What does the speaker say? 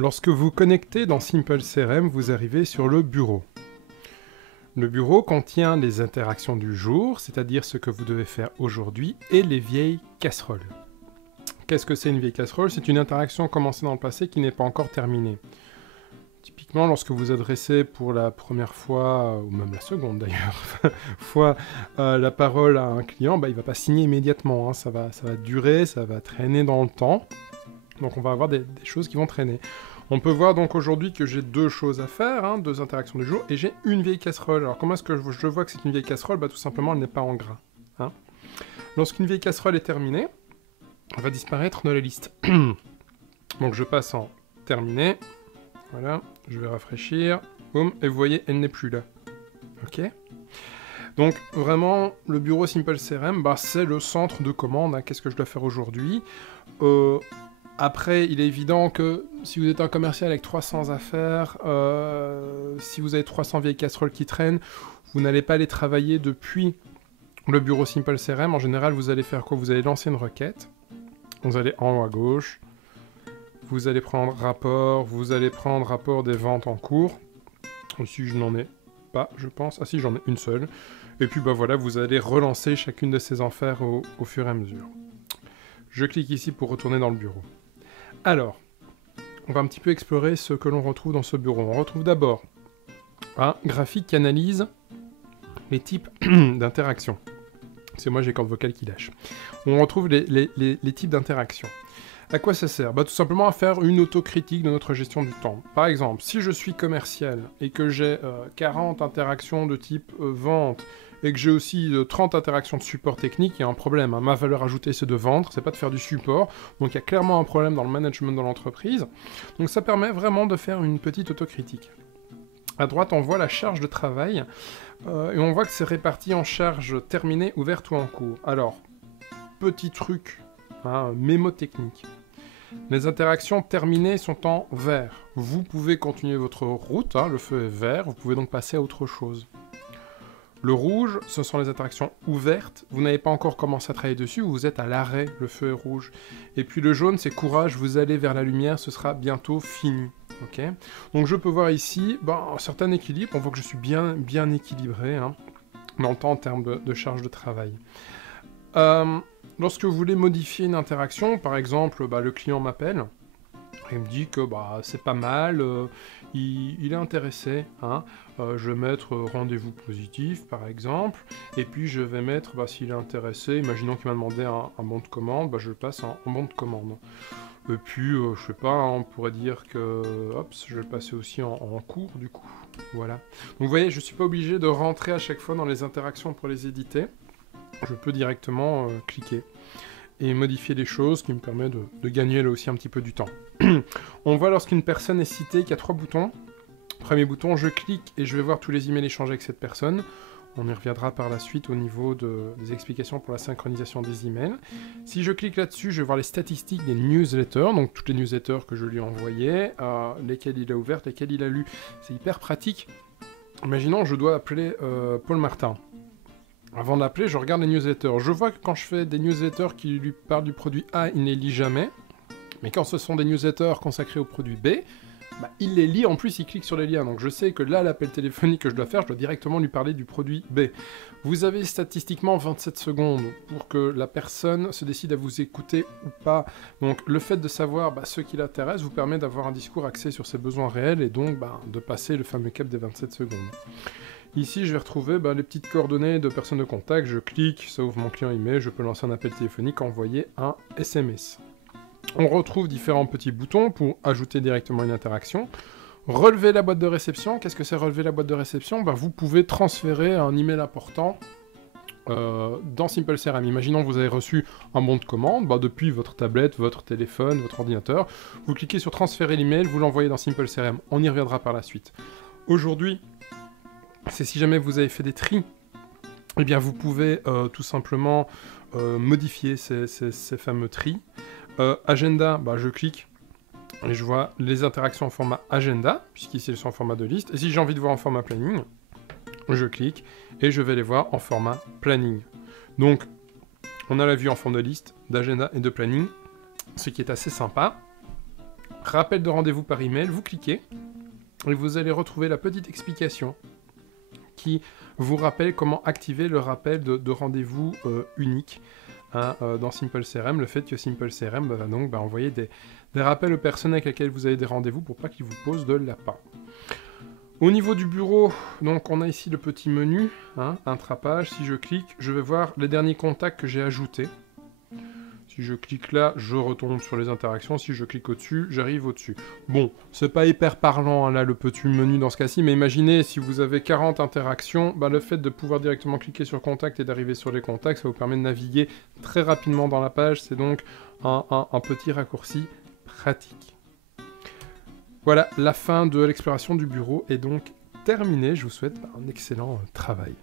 Lorsque vous connectez dans Simple CRM, vous arrivez sur le bureau. Le bureau contient les interactions du jour, c'est-à-dire ce que vous devez faire aujourd'hui, et les vieilles casseroles. Qu'est-ce que c'est une vieille casserole? C'est une interaction commencée dans le passé qui n'est pas encore terminée. Typiquement, lorsque vous adressez pour la première fois, ou même la seconde d'ailleurs, la parole à un client, il ne va pas signer immédiatement, hein. Ça va durer, ça va traîner dans le temps. Donc on va avoir des choses qui vont traîner. On peut voir donc aujourd'hui que j'ai deux choses à faire, hein, deux interactions du jour, et j'ai une vieille casserole. Alors comment est-ce que je vois que c'est une vieille casserole? Tout simplement, elle n'est pas en gras. Hein. Lorsqu'une vieille casserole est terminée, elle va disparaître de la liste. Donc je passe en terminé. Voilà, je vais rafraîchir. Boum, et vous voyez, elle n'est plus là. Ok. Donc vraiment, le bureau Simple CRM, c'est le centre de commande. Hein. Qu'est-ce que je dois faire aujourd'hui? Après, il est évident que si vous êtes un commercial avec 300 affaires, si vous avez 300 vieilles casseroles qui traînent, vous n'allez pas les travailler depuis le bureau Simple CRM. En général, vous allez faire quoi? Vous allez lancer une requête. Vous allez en haut à gauche. Vous allez prendre rapport. Vous allez prendre rapport des ventes en cours. Ici, je n'en ai pas, je pense. Ah si, j'en ai une seule. Et puis, voilà, vous allez relancer chacune de ces affaires au fur et à mesure. Je clique ici pour retourner dans le bureau. Alors, on va un petit peu explorer ce que l'on retrouve dans ce bureau. On retrouve d'abord un graphique qui analyse les types d'interactions. C'est moi, j'ai corde vocale qui lâche. On retrouve les types d'interactions. À quoi ça sert? Tout simplement à faire une autocritique de notre gestion du temps. Par exemple, si je suis commercial et que j'ai 40 interactions de type vente, et que j'ai aussi 30 interactions de support technique, il y a un problème. Hein. Ma valeur ajoutée, c'est de vendre, c'est pas de faire du support. Donc il y a clairement un problème dans le management de l'entreprise. Donc ça permet vraiment de faire une petite autocritique. À droite, on voit la charge de travail, et on voit que c'est réparti en charge terminée, ouverte ou en cours. Alors, petit truc, hein, mémo technique. Les interactions terminées sont en vert. Vous pouvez continuer votre route, hein, le feu est vert, vous pouvez donc passer à autre chose. Le rouge, ce sont les interactions ouvertes. Vous n'avez pas encore commencé à travailler dessus, vous êtes à l'arrêt, le feu est rouge. Et puis le jaune, c'est courage, vous allez vers la lumière, ce sera bientôt fini. Okay. Donc je peux voir ici un certain équilibre, on voit que je suis bien équilibré hein, dans le temps en termes de charge de travail. Lorsque vous voulez modifier une interaction, par exemple, le client m'appelle, il me dit que c'est pas mal, il est intéressé, hein. Je vais mettre rendez-vous positif par exemple, et puis je vais mettre, s'il est intéressé, imaginons qu'il m'a demandé un bon de commande, je le passe en bon de commande. Et puis, je sais pas, on pourrait dire que, je vais le passer aussi en cours du coup, voilà. Donc vous voyez, je suis pas obligé de rentrer à chaque fois dans les interactions pour les éditer, je peux directement cliquer et modifier les choses, qui me permet de gagner là aussi un petit peu du temps. On voit lorsqu'une personne est citée qu'il y a 3 boutons. Premier bouton, je clique et je vais voir tous les emails échangés avec cette personne. On y reviendra par la suite au niveau des explications pour la synchronisation des emails. Si je clique là-dessus, je vais voir les statistiques des newsletters, donc toutes les newsletters que je lui ai envoyées, lesquelles il a ouvertes, lesquelles il a lues. C'est hyper pratique. Imaginons, je dois appeler Paul Martin. Avant de l'appeler, je regarde les newsletters. Je vois que quand je fais des newsletters qui lui parlent du produit A, il ne les lit jamais. Mais quand ce sont des newsletters consacrés au produit B, il les lit, en plus il clique sur les liens. Donc je sais que là, l'appel téléphonique que je dois faire, je dois directement lui parler du produit B. Vous avez statistiquement 27 secondes pour que la personne se décide à vous écouter ou pas. Donc le fait de savoir ce qui l'intéresse vous permet d'avoir un discours axé sur ses besoins réels et donc de passer le fameux cap des 27 secondes. Ici, je vais retrouver les petites coordonnées de personnes de contact. Je clique, ça ouvre mon client email, je peux lancer un appel téléphonique, envoyer un SMS. On retrouve différents petits boutons pour ajouter directement une interaction. Relever la boîte de réception. Qu'est-ce que c'est relever la boîte de réception? Vous pouvez transférer un email important dans Simple CRM. Imaginons que vous avez reçu un bon de commande depuis votre tablette, votre téléphone, votre ordinateur. Vous cliquez sur transférer l'email, vous l'envoyez dans Simple CRM. On y reviendra par la suite. Aujourd'hui, c'est si jamais vous avez fait des tris, eh bien vous pouvez tout simplement modifier ces fameux tris. Agenda, je clique et je vois les interactions en format agenda, puisqu'ici elles sont en format de liste. Et si j'ai envie de voir en format planning, je clique et je vais les voir en format planning. Donc, on a la vue en forme de liste, d'agenda et de planning, ce qui est assez sympa. rappel de rendez-vous par email, vous cliquez et vous allez retrouver la petite explication qui vous rappelle comment activer le rappel de rendez-vous unique dans Simple CRM. Le fait que Simple CRM va donc envoyer des rappels aux personnes avec lesquelles vous avez des rendez-vous pour pas qu'ils vous posent de lapin. Au niveau du bureau, donc on a ici le petit menu, intrapage. Si je clique, je vais voir les derniers contacts que j'ai ajoutés. Si je clique là, je retombe sur les interactions. Si je clique au-dessus, j'arrive au-dessus. Bon, c'est pas hyper parlant là le petit menu dans ce cas-ci, mais imaginez si vous avez 40 interactions, le fait de pouvoir directement cliquer sur contact et d'arriver sur les contacts, ça vous permet de naviguer très rapidement dans la page. C'est donc un petit raccourci pratique. Voilà, la fin de l'exploration du bureau est donc terminée. Je vous souhaite un excellent travail.